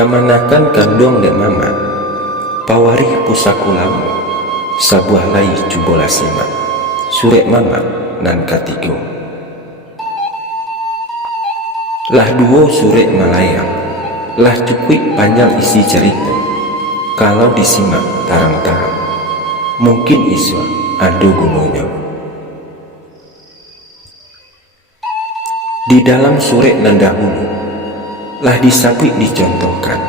Kamanakan kandung dek mama, pawarih pusakulam, sabuah lai cubola simak, surek mama nan katigo. Lah duo surek malayang, lah cukui panjang isi cerita, kalau disimak tarang-tarang, mungkin iswa adu gunanya. Di dalam surek nan dahulu, lah disapik dicontohkan,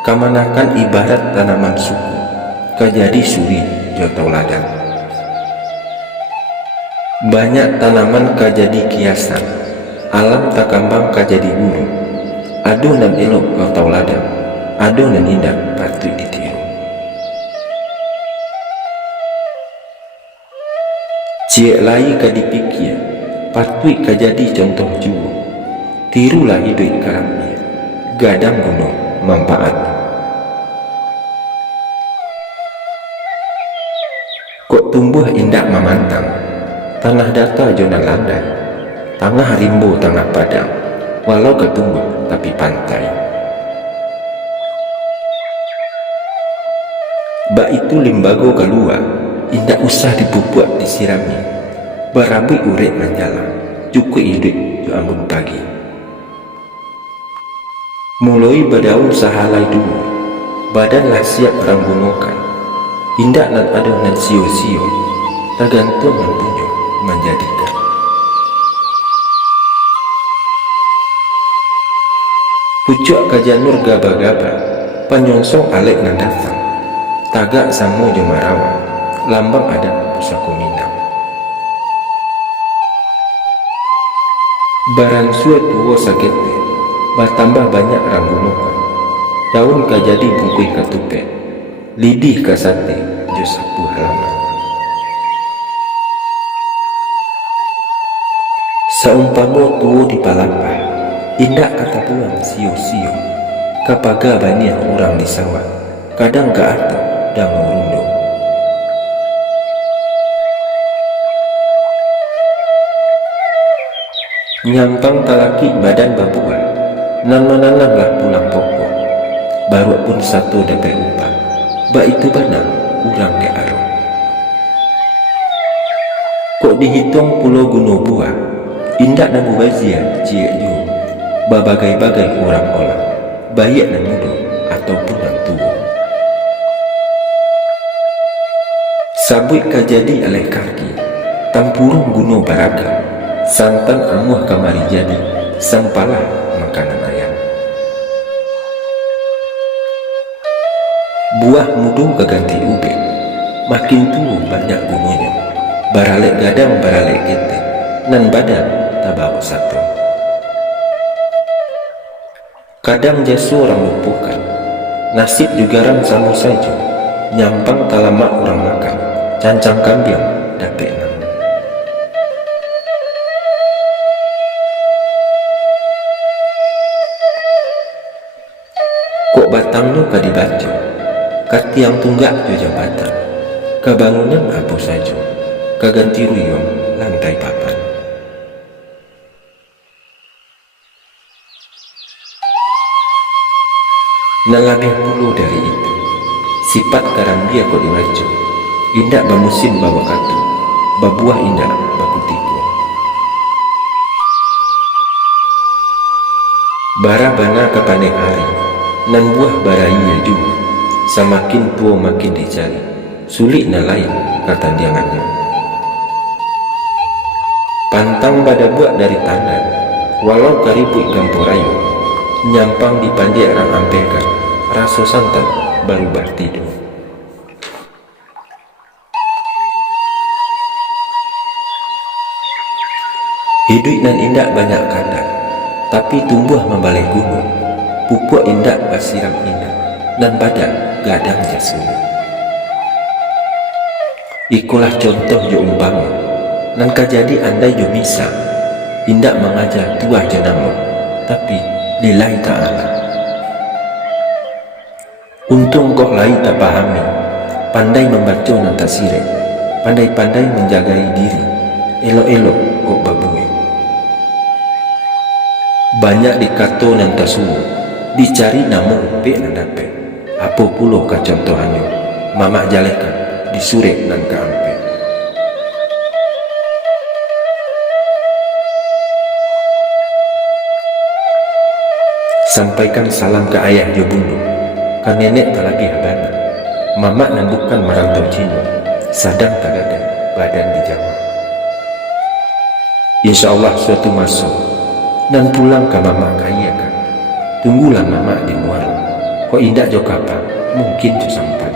kamanakan ibarat tanaman suku, kajadi suri jotau ladang. Banyak tanaman kajadi kiasan, alam takambang kajadi guru, ado nan elok kau tau ladang, ado nan indah patut ditiru. Ciek lai kadipikir, patut kajadi contoh juru, tirulah hidup karamnya, gadang gunung manfaat. Kok tumbuh indah memantang, tanah data jona landai, tangah rimbo tangah padang, walau ketumbuh tapi pantai. Bak itu limbago keluar, indah usah dipupuk disirami, berambut urek menjala, cukup hidup jo ambun pagi. Mulai berdaun sahalai dulu, badanlah siap orang gunokan, indak nan aduh nan sio-sio, tergantung nan punyo menjadikan. Pucuk kajanur gaba-gaba, penyongsong alek nan datang, tagak samo jomarawa, lambang adat pusako Minang. Barang sua tuwo sakete, bertambah banyak ranggunokan, daun kajadi bungkui ketupet, lidih ke sate jo sapu halaman. Saumpama tuwo di palapah, indak kata buang sio-sio, kapaga banyak orang di sawah, kadang ke atap dan ngurundo. Nyampang talaki badan babuan, nan menanamlah pulang pokok, baru pun satu dapat upah, bak itu benar urang de arong. Kok dihitung pulau Gunung Buah, indak namu bazia ciek ju, babagai-bagai orang olah, baik nan muda ataupun nan tua. Sabut kajadi aleh kaki, tampurung gunung baragam, santan amuh kamari jadi, sampalah makanan ayam. Buah mudu keganti ubek, makin tua banyak gunungnya, baralek gadang baralek kete, nan badan tabau satu. Kadang jasu orang lupukan, nasib juga ram sama saja, nyampang talamak orang makan, cancang kambing dapet nang. Kok batangnya kadibaca, katiang tunggak jo jambatan, kebangunan apa saja, kaganti ruyong lantai papan. Nan lebih puluh dari itu, sifat karambia kok diwajo, indak bamusim bawa katu, babuah indak bakutiku. Bara bana kepanek hari, nan buah barainya juga, semakin tua makin dicari, sulit na lain kata diangannya. Pantang pada buat dari tandan, walau karibut gamporayu, nyampang dipandai orang ampekan, rasa santan baru bertidur. Hidup nan indah banyak kadang, tapi tumbuh membalai gunung, pupuk indah basiram indah, dan badan gadang jasuna. Ikulah contoh jo umpama, nan kajadi andai jo misal, indah mengajar tuah jenama, tapi lillahi ta'ala. Untung kok lai tak pahami, pandai membaca nan tak sirek, pandai-pandai menjagai diri, elok-elok kok babue. Banyak dikato nan tak suruh, dicari namun pe nan dapat. Apa pula ka contohannya, mamak jalekan disurek nan ka ampe. Sampaikan salam ke ayah jo bunda, ka nenek tak lagi habana. Mamak nan bukan merantau Cina, sadang tagadan badan di Jawa. InsyaAllah suatu masa nan pulang ke mamak kaya kan. Tunggulah mamak di luar, kok indak jo kapan, mungkin jo sampai.